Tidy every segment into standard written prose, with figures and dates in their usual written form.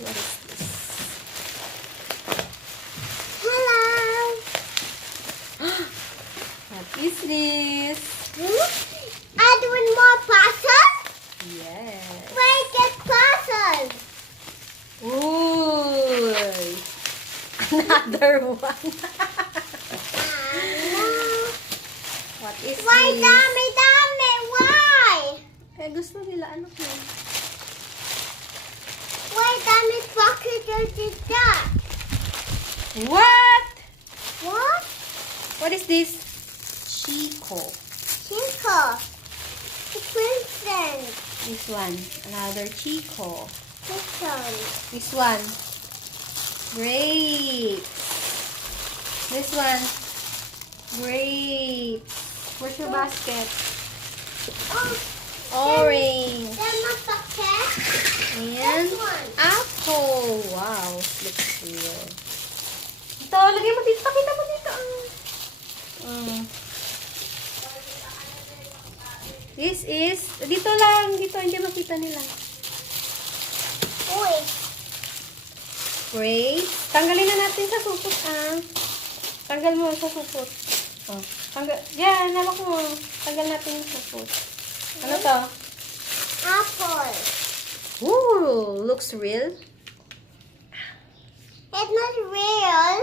What is this? Hello. What is this? Add one more puzzle. Yes. Where's the puzzle? Ooh. Another one. What is Why this? dami? Why? Eh, gusto nila ano ko? Why dami pocket is that? What? What? What is this? Chico. Chico. The princess. This one. Another Chico. This one. This one. Great. This one. Great. Where's your basket? Oh, Orange. there's my pocket. And This one. apple. Wow. Looks real. Ito, lagay mo dito. Pakita mo dito. This is, dito lang. Dito, hindi makita nila. Uy. Great. Tanggalin na natin sa supot, Tanggal mo sa supot. Oh. Tanggal. Yan, hawak mo. Tanggal natin yung supot. Ano to? Apple. Ooh, looks real. It's not real.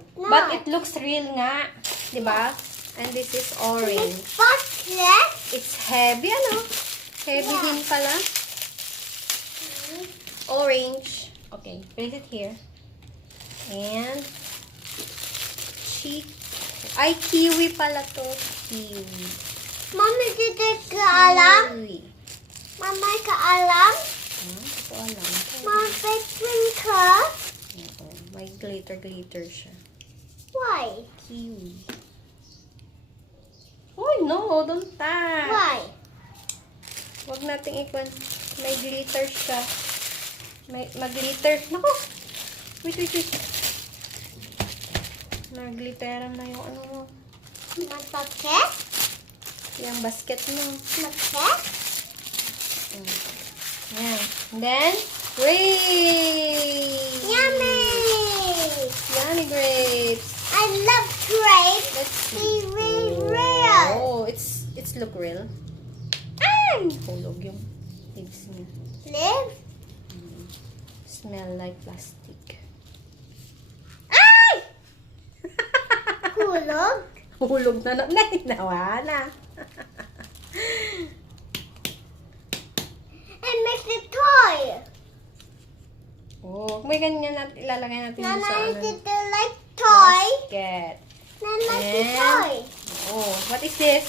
It's not. But it looks real nga. Diba? And this is orange. It's pocket. It's heavy, ano? Heavy Yeah. din pala. Orange. Okay, place it here. And ay, kiwi pala to. Kiwi. Mommy, did you alam? Kiwi. Mama, kaalam? Hindi ko alam. Mama, between ka? Oo, may glitter siya. Why? Kiwi. Oh no, don't touch. Why? Huwag nating ikon. May glitter siya. May mag-glitter. Naku! Wait. Nag-glitteran na yung ano mo. My pocket? Yung basket mo. Pocket? Yan. And then, grapes! Yummy! Yummy grapes! I love grapes. Let's see. They really real. Oh, it's look real. Ay! Hulog yung leaves niya. Live? Smell like plastic. Hulog? Hulog na nawala. And make the toy. Oh, may ganyan natin, ilalagay natin sa Nana, ano, did you like toy? basket. Nana, like the And- toy. Oh, what is this?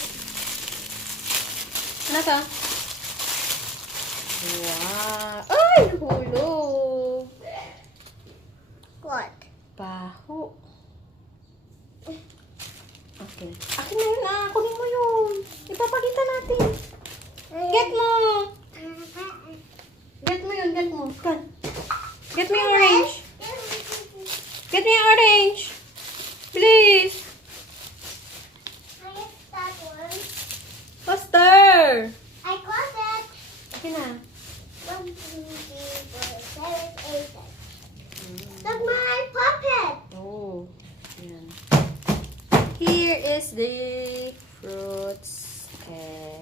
Ano to? Wow. Ay, hulog. What? Baho. Okay. Akin na yun, kunin mo yun. Ipapakita natin. Get mo. Get mo yun, get mo. Kan. Get me yung orange. Get me yung orange. Please. I get that one. Faster. I got it. Akin na. 1, 2, 3, 4, 5, 6, 7, 8. Look my puppet. Oh. Yan. Here is the fruits and